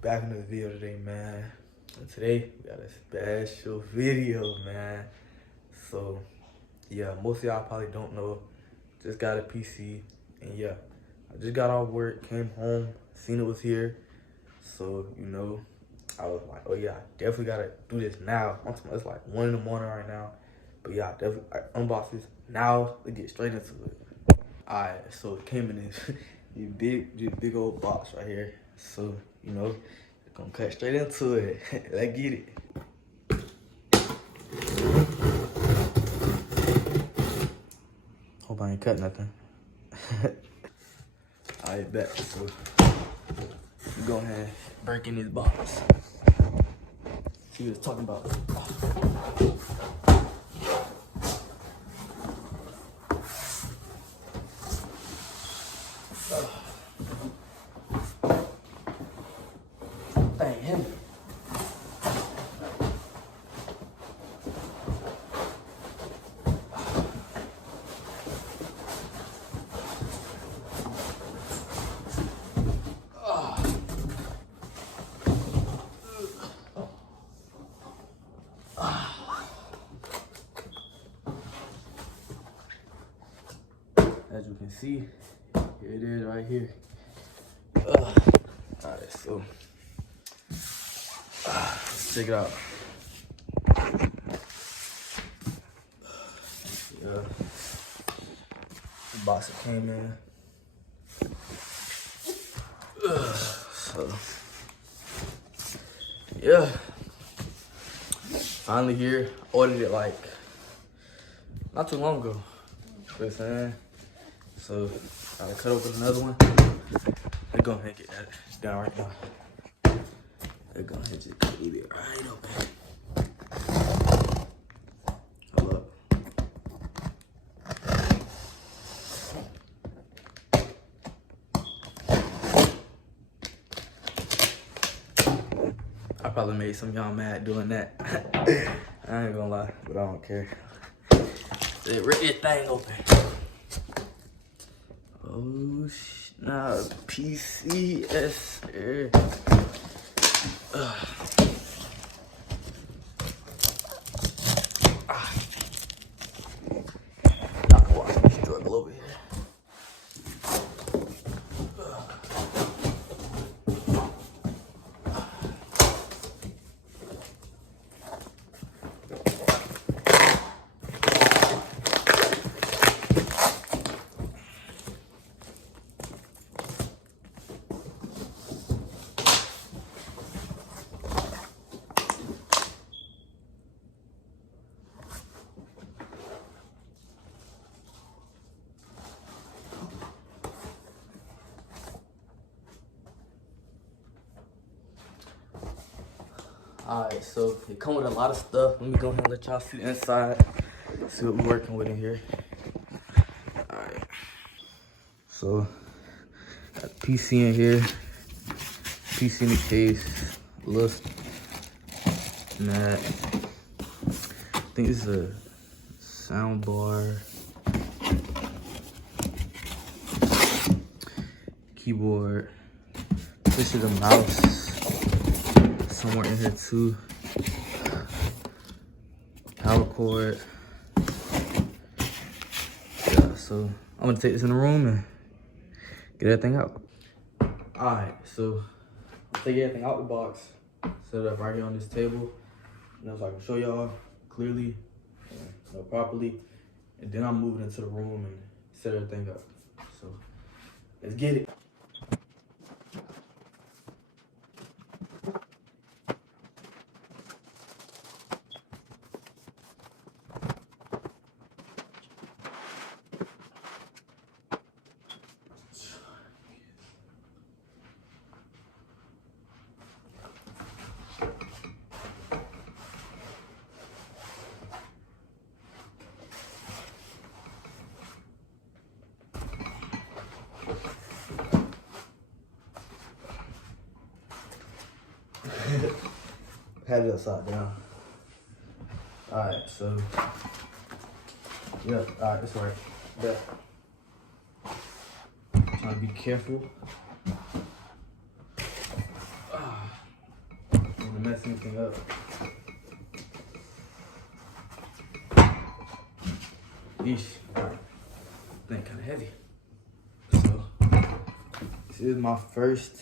back in the video today, man. And today we got a special video, man. So yeah, most of y'all probably don't know. Just got a PC, and yeah, I just got off work, came home, seen it was here. So I was like, oh yeah, I definitely gotta do this now. It's like 1 in the morning right now, but yeah, I definitely unbox this now. Let's get straight into it. Alright, so it came in this big old box right here. So, gonna cut straight into it. Let's get it. Hope I ain't cut nothing. Alright, bet. So, we go ahead and break in this box. See what it's talking about. Dang, him. As you can see, here it is right here. Alright, so let's check it out. Yeah, the box it came in. So yeah, finally here. Ordered it like not too long ago. You know what I'm saying? So I cut open another one. They're gonna make it down right now. They're gonna just cut it right open. Hold up. I probably made some of y'all mad doing that. I ain't gonna lie, but I don't care. They rip this thing open. Oh, nah, PCS. Nah, watch me struggle over here. Alright, so it come with a lot of stuff. Let me go ahead and let y'all see the inside. See what we're working with in here. Alright. So, got the PC in here. PC in the case. Little mat. I think this is a sound bar. Keyboard. This is a mouse. Somewhere in here too. Power cord. Yeah, so I'm gonna take this in the room and get everything out. Alright, so I'll take everything out the box, set it up right here on this table, so I can show y'all clearly, properly, and then I'm moving into the room and set everything up. So let's get it. Had it upside down. Alright, so yeah, alright, that's right. Yeah. Trying to be careful. everything up. Yeesh, thing kind of heavy. So this is my first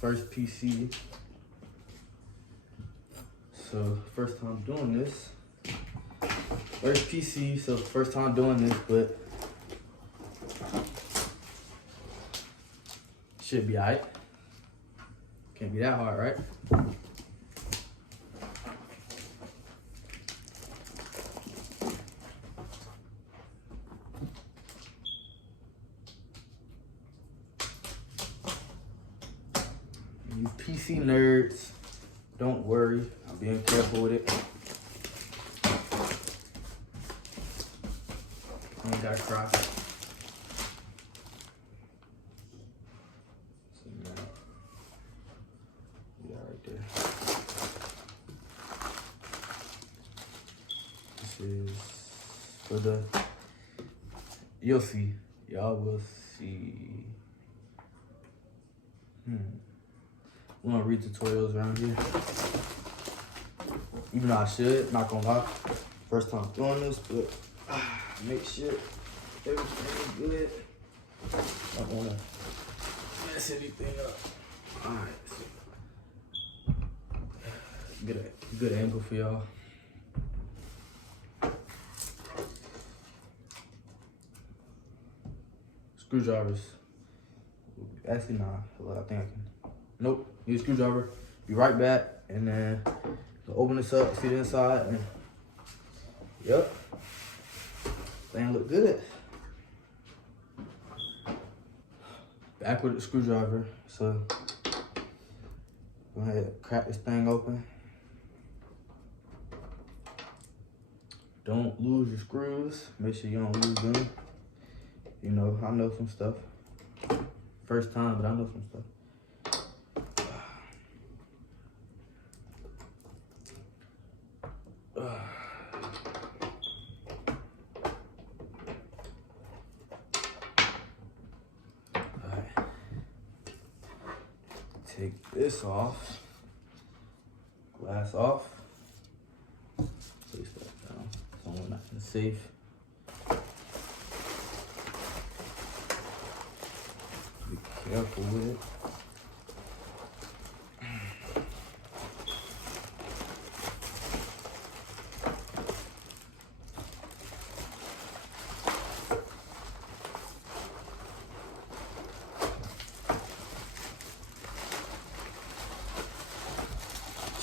PC. So first time doing this. First PC, so first time doing this, but should be alright. Can't be that hard, right? You PC nerds, don't worry. I'm being careful with it. You ain't gotta cry. So, man, yeah, right there. This is for the. You'll see. Y'all will see. We don't read tutorials around here. Even though I should, not gonna lie. First time doing this, but make sure everything is good. Don't wanna mess anything up. Alright, so good angle for y'all. Screwdrivers. Actually, nah. I think I can. Nope. Need a screwdriver. Be right back, and then open this up, see the inside, and yep. Thing look good. Back with the screwdriver. So go ahead, crack this thing open. Don't lose your screws. Make sure you don't lose them. You know, I know some stuff. First time, but I know some stuff. Take this off, glass off, place that down, so we're not in the safe. Be careful with it.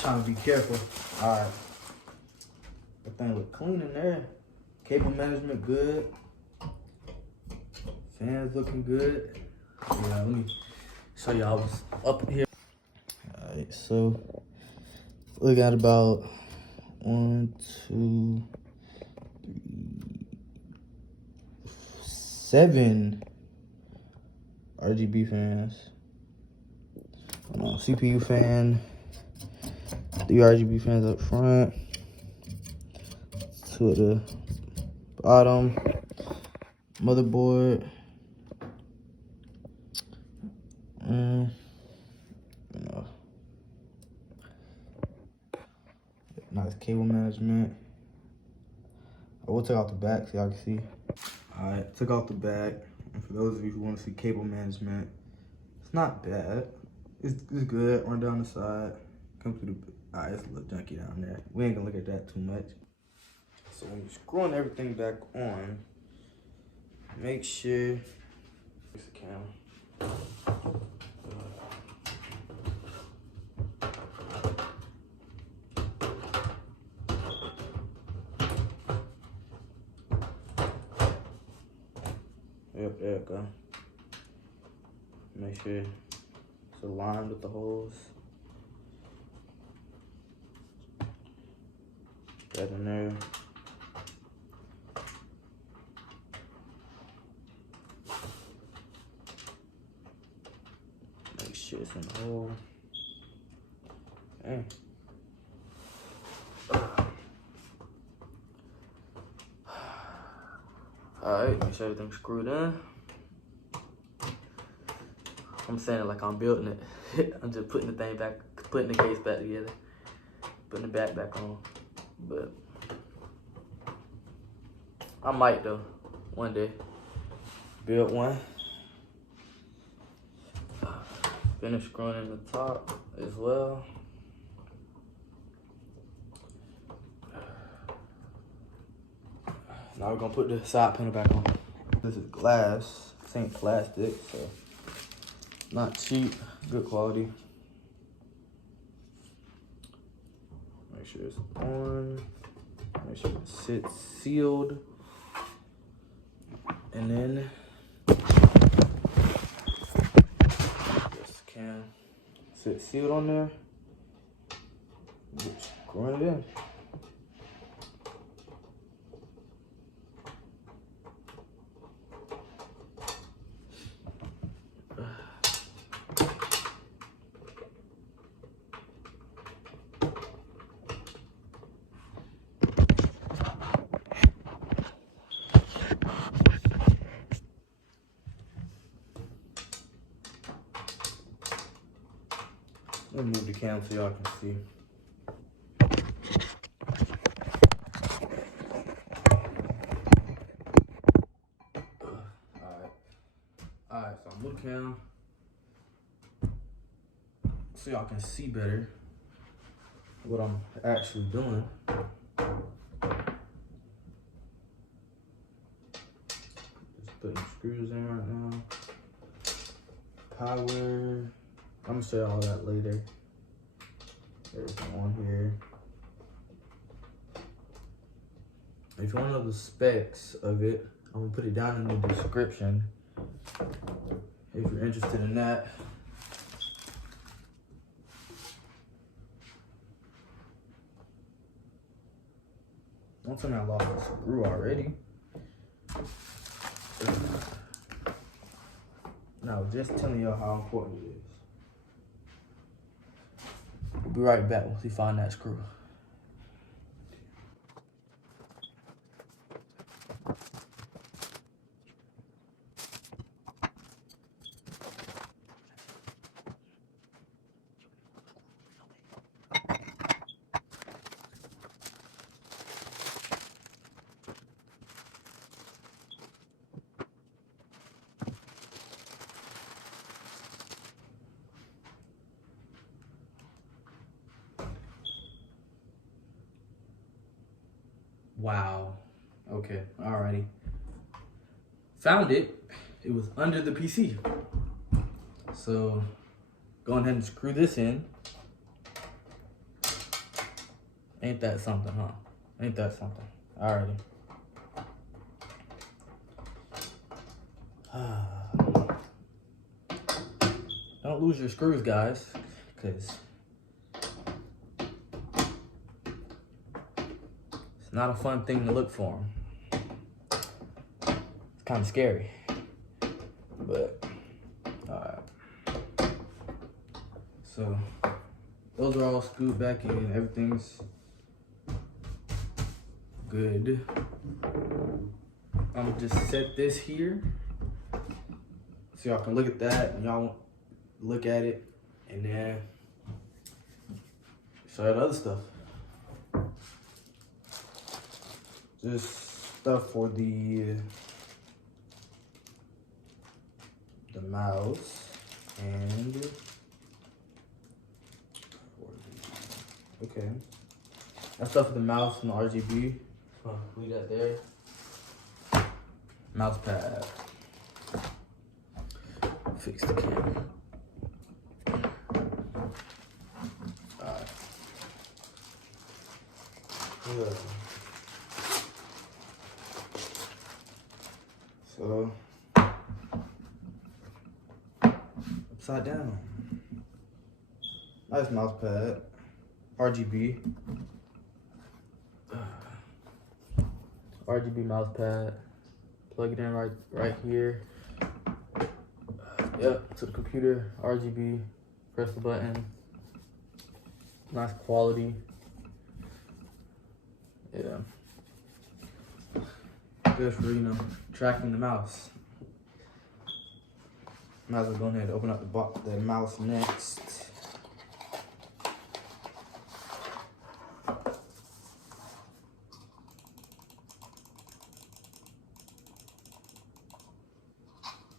Trying to be careful. All right. That thing look clean in there. Cable management good. Fans looking good. Yeah, let me show y'all what's up here. All right, so we got about 1, 2, 3, 7 RGB fans. CPU fan. 3 RGB fans up front, 2 at the bottom, motherboard, nice cable management. I will take out the back so y'all can see. All right, took out the back. And for those of you who want to see cable management, it's not bad. It's good. Run down the side. Come through the. All right, it's a little junky down there. We ain't gonna look at that too much. So when you're screwing everything back on, make sure. Here's the camera. Yep, there it go. Make sure it's aligned with the holes. That in there. Make sure it's in the hole. Dang. Alright, make sure everything's screwed in. I'm saying it like I'm building it. I'm just putting the thing back, putting the case back together, putting the back on. But I might though, one day, build one. Finish screwing in the top as well. Now we're gonna put the side panel back on. This is glass, this ain't plastic, so not cheap, good quality. Make sure it's on, make sure it sits sealed. And then this can sit sealed on there. Just run it in. Let me move the cam so y'all can see. Alright, so I'm moving the cam so y'all can see better what I'm actually doing. Just putting screws in right now. Power. I'm gonna show you all that later. Everything on here. If you want to know the specs of it, I'm gonna put it down in the description if you're interested in that. Don't tell me I lost a screw already. No, just telling y'all how important it is. We'll be right back once we find that screw. Wow. Okay, alrighty. Found it. It was under the PC. So, go ahead and screw this in. Ain't that something, huh? Ain't that something? Alrighty. Don't lose your screws, guys, because it's not a fun thing to look for them. It's kind of scary, but alright. So those are all screwed back in. Everything's good. I'm gonna just set this here so y'all can look at that and y'all look at it, and then show you the other stuff. Just stuff for the mouse and okay. That's stuff for the mouse and the RGB. Leave that there. Mouse pad. Fix the camera. Alright. Yeah. So upside down. Nice mouse pad. RGB. RGB mouse pad. Plug it in right here. Yep, to the computer. RGB. Press the button. Nice quality. Yeah. Good for, tracking the mouse. Might as well go ahead and open up the mouse next.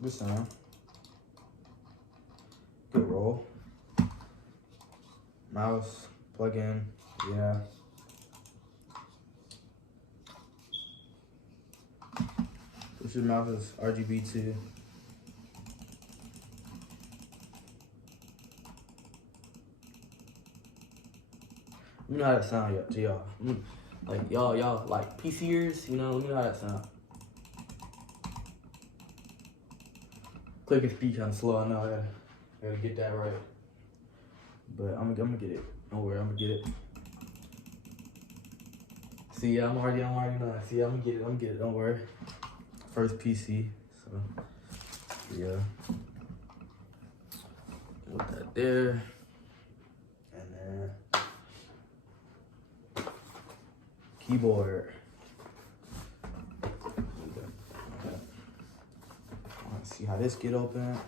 Good sound. Good roll. Mouse, plug in, yeah. This mouse is RGB 2. Let me know how that sound to y'all. Like y'all like PCers, you know, let me know how that sound. Click and speed kind of slow, I know I gotta get that right. But I'm gonna get it. Don't worry, I'm gonna get it. See, I'm already know. See, I'm gonna get it, don't worry. First PC, so yeah. Put that there. And then keyboard. Let's see how this get open.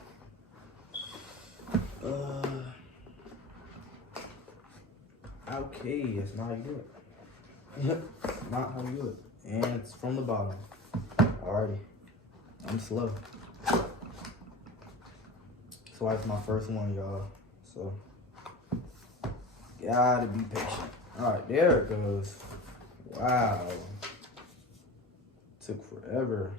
Okay, it's not how you do it. Yep, it's not how you do it. And it's from the bottom. Alrighty, I'm slow. So that's my first one, y'all. So, gotta be patient. Alright, there it goes. Wow. Took forever.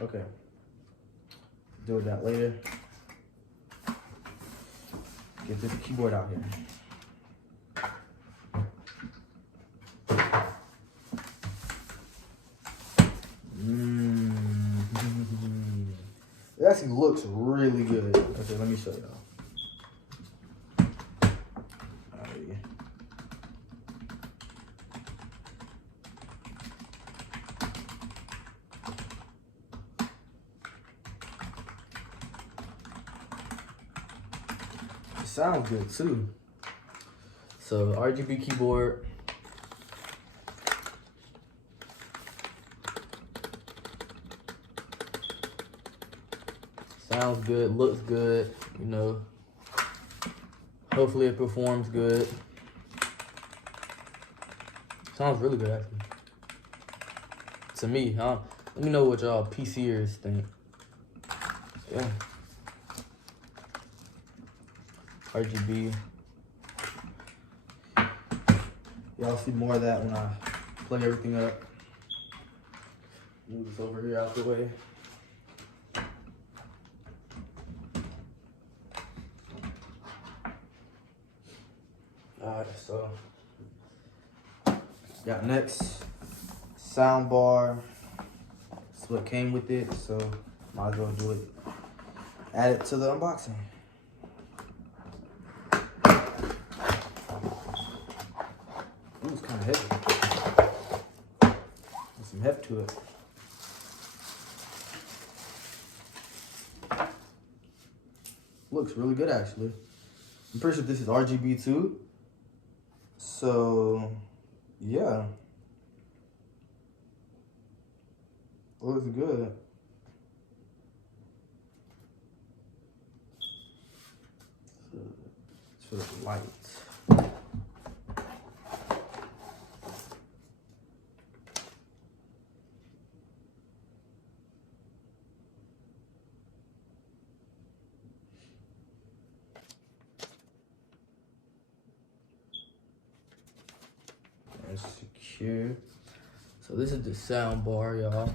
Okay. Deal with that later. Get this keyboard out here. It actually looks really good. Okay, let me show y'all. It sounds good too. So RGB keyboard. Sounds good, looks good, you know. Hopefully it performs good. Sounds really good actually. To me, huh? Let me know what y'all PCers think. Yeah. RGB. Y'all see more of that when I plug everything up. Move this over here out the way. Alright, so got next sound bar. That's what came with it, so might as well do it. Add it to the unboxing. Ooh, it's kind of heavy. There's some heft to it. Looks really good actually. I'm pretty sure this is RGB too. So yeah. Looks good. So it's light. And secure. So this is the sound bar, y'all.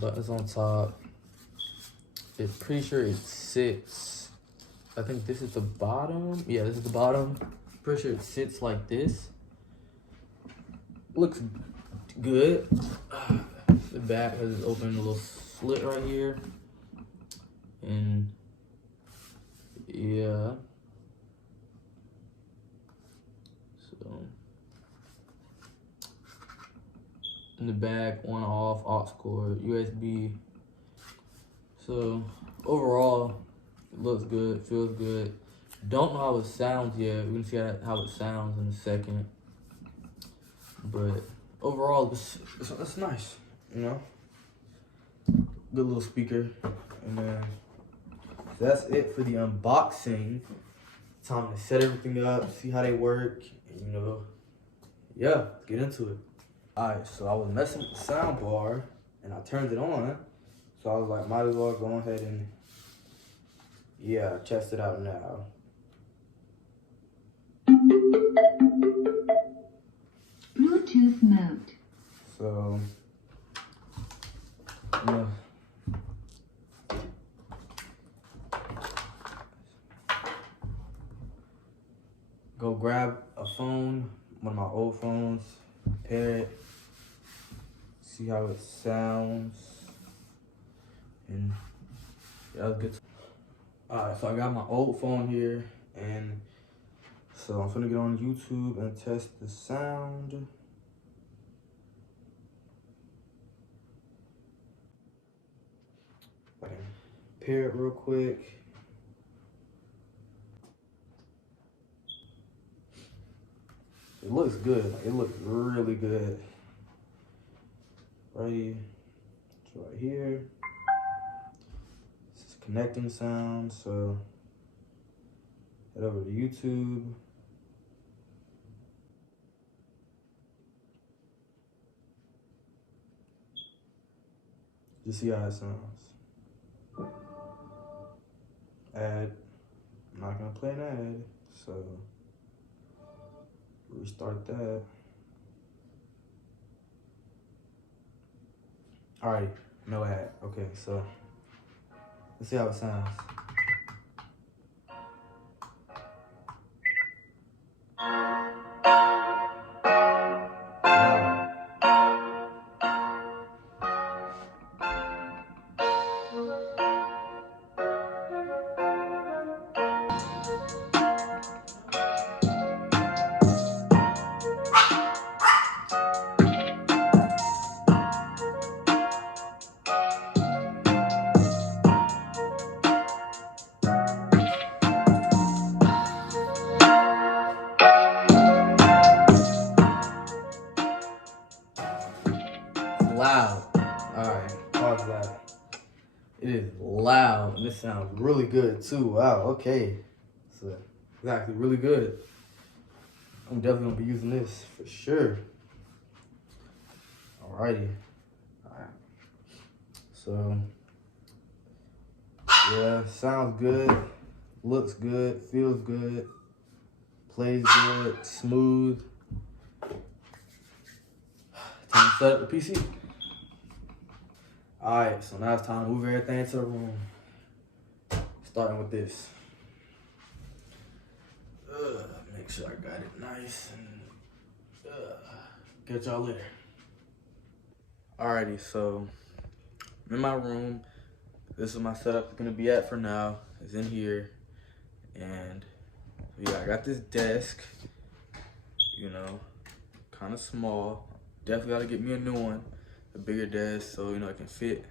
Buttons on top. It's pretty sure it sits. I think this is the bottom. Yeah, this is the bottom. Pretty sure it sits like this. Looks good. The back has opened a little slit right here. And yeah. So in the back, on off, aux cord, USB. So overall, it looks good, feels good. Don't know how it sounds yet. We're gonna see how it sounds in a second. But overall, it's nice, you know? Good little speaker. And then that's it for the unboxing. Time to set everything up, see how they work, and, you know, yeah, get into it. Alright, so I was messing with the sound bar, and I turned it on. So I was like, might as well go ahead and, yeah, test it out now. Bluetooth mode. So, yeah. Go grab a phone, one of my old phones, pair it, see how it sounds, and yeah, let's get. Alright, so I got my old phone here, and so I'm gonna get on YouTube and test the sound. I can pair it real quick. It looks good. It looks really good. Right here. This is connecting sound. So head over to YouTube. Just see how it sounds. Ad. I'm not gonna play an ad. So restart that. Alright, no ad. Okay, so let's see how it sounds. Loud. Alright, pause that. It is loud, and it sounds really good too. Wow, okay. So it's actually really good. I'm definitely gonna be using this for sure. Alrighty. Alright. So yeah, sounds good, looks good, feels good, plays good, smooth. Time to set up the PC. Alright, so now it's time to move everything into the room. Starting with this. Make sure I got it nice and catch y'all later. Alrighty, so I'm in my room. This is my setup gonna be at for now. It's in here. And yeah, I got this desk, you know, kind of small. Definitely gotta get me a new one, a bigger desk, so you know I can fit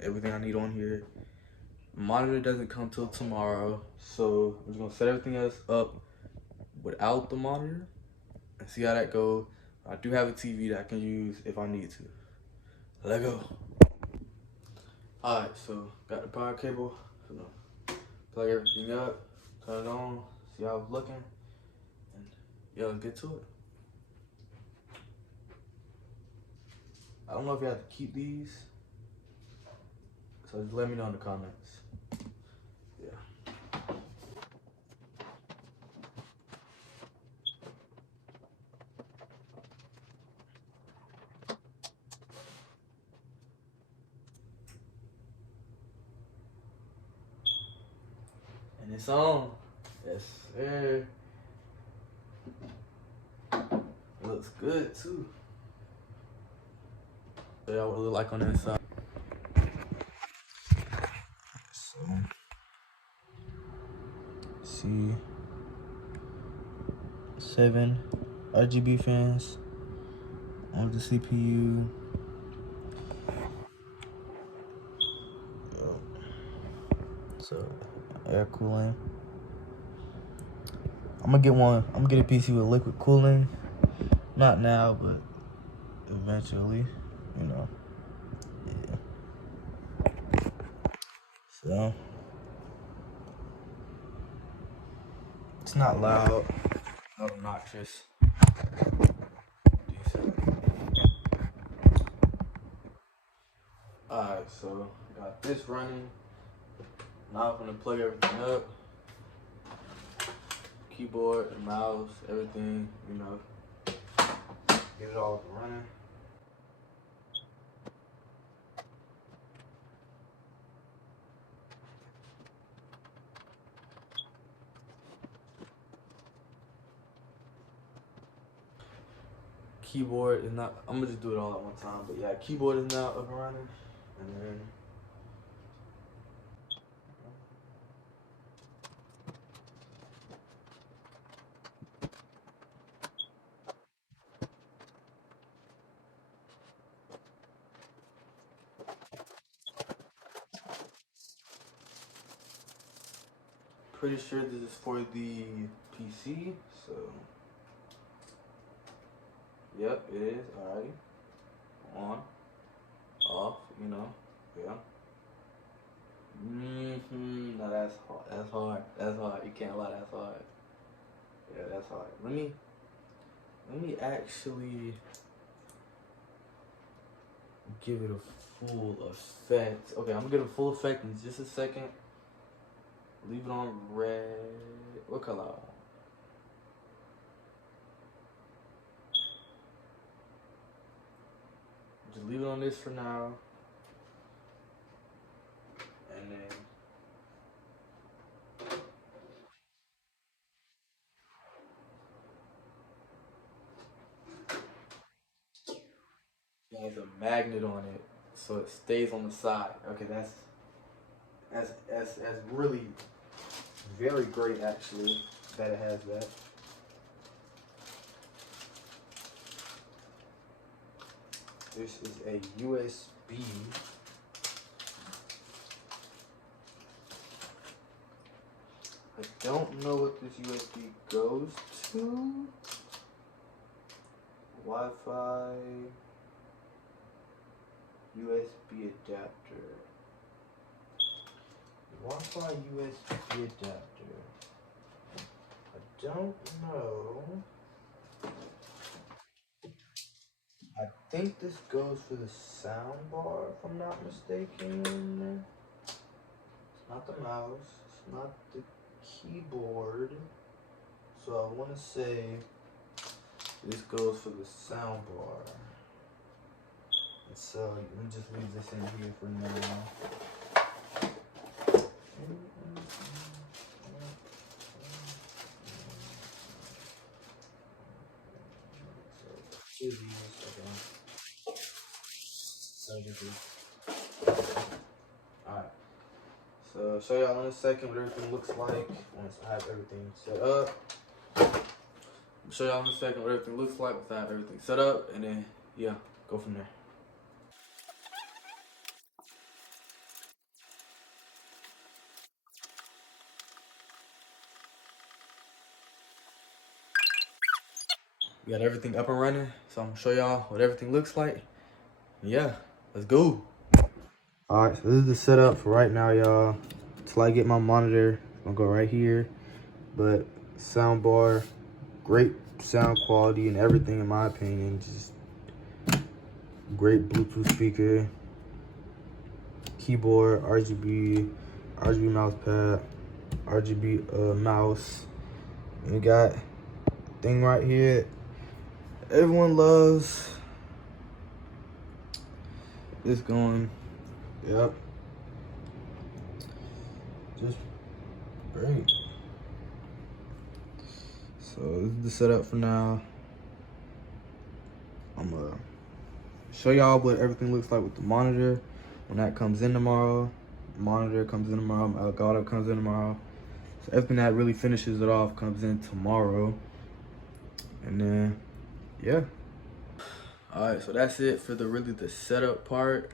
everything I need on here. Monitor doesn't come till tomorrow, so I'm just gonna set everything else up without the monitor and see how that goes. I do have a TV that I can use if I need to. Let go. Alright, so got the power cable. So plug everything up, turn it on, see how it's looking, and yeah, let's get to it. I don't know if you have to keep these, so just let me know in the comments. Yeah. And it's on. Yes, sir. It looks good too. What y'all really like on the inside. So, see, 7 RGB fans on the CPU. So, air cooling. I'm gonna get a PC with liquid cooling. Not now, but eventually, you know. Yeah. So it's not loud, not obnoxious. Decent. Alright, so got this running. Now I'm gonna plug everything up. Keyboard, the mouse, everything, you know. Get it all up and running. Keyboard is not, I'm gonna just do it all at one time, but yeah, keyboard is now up and running. And then pretty sure this is for the PC, so yep, it is. Alrighty. On, off, you know, yeah. No, that's hard. That's hard. That's hard. You can't lie. That's hard. Yeah, that's hard. Let me actually give it a full effect. Okay, I'm gonna give it a full effect in just a second. Leave it on red. What color? I want? Just leave it on this for now. And then it has a magnet on it, so it stays on the side. Okay, that's really very great actually that it has that. This is a USB. I don't know what this USB goes to. Wi-Fi, USB adapter. Wi-Fi USB adapter. I don't know. I think this goes for the sound bar, if I'm not mistaken. It's not the mouse, it's not the keyboard. So I want to say this goes for the sound bar. And so let me just leave this in here for now. Alright. So show y'all in a second what everything looks like once I have everything set up. Show y'all in a second what everything looks like once I have everything set up, and then yeah, go from there. We got everything up and running, so I'm gonna show y'all what everything looks like. Yeah, let's go. Alright, so this is the setup for right now, y'all. Till I get my monitor, I'm gonna go right here. But sound bar, great sound quality and everything in my opinion. Just great Bluetooth speaker, keyboard, RGB mouse pad, RGB mouse. And we got a thing right here everyone loves. This going, yep. Just great. So this is the setup for now. I'm gonna show y'all what everything looks like with the monitor when that comes in tomorrow. Monitor comes in tomorrow. My Elgato comes in tomorrow. So everything that really finishes it off comes in tomorrow. And then, yeah. All right, so that's it for the setup part.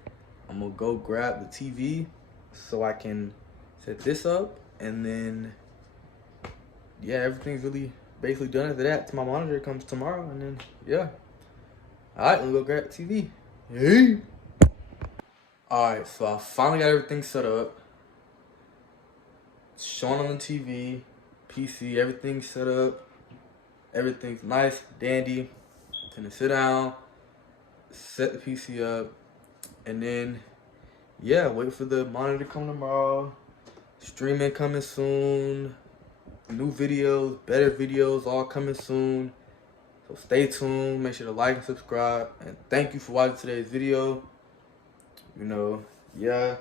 I'm gonna go grab the TV so I can set this up, and then yeah, everything's really basically done after that till my monitor comes tomorrow, and then yeah. Alright, let me go grab the TV. Hey. Alright, so I finally got everything set up. It's showing on the TV, PC, everything's set up. Everything's nice, dandy. Gonna sit down, set the PC up, and then yeah, wait for the monitor to come tomorrow. Streaming coming soon. New videos, better videos, all coming soon. So stay tuned. Make sure to like and subscribe. And thank you for watching today's video. You know, yeah.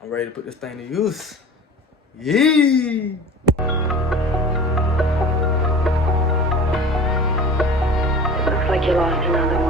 I'm ready to put this thing to use. Yee! Looks like you lost another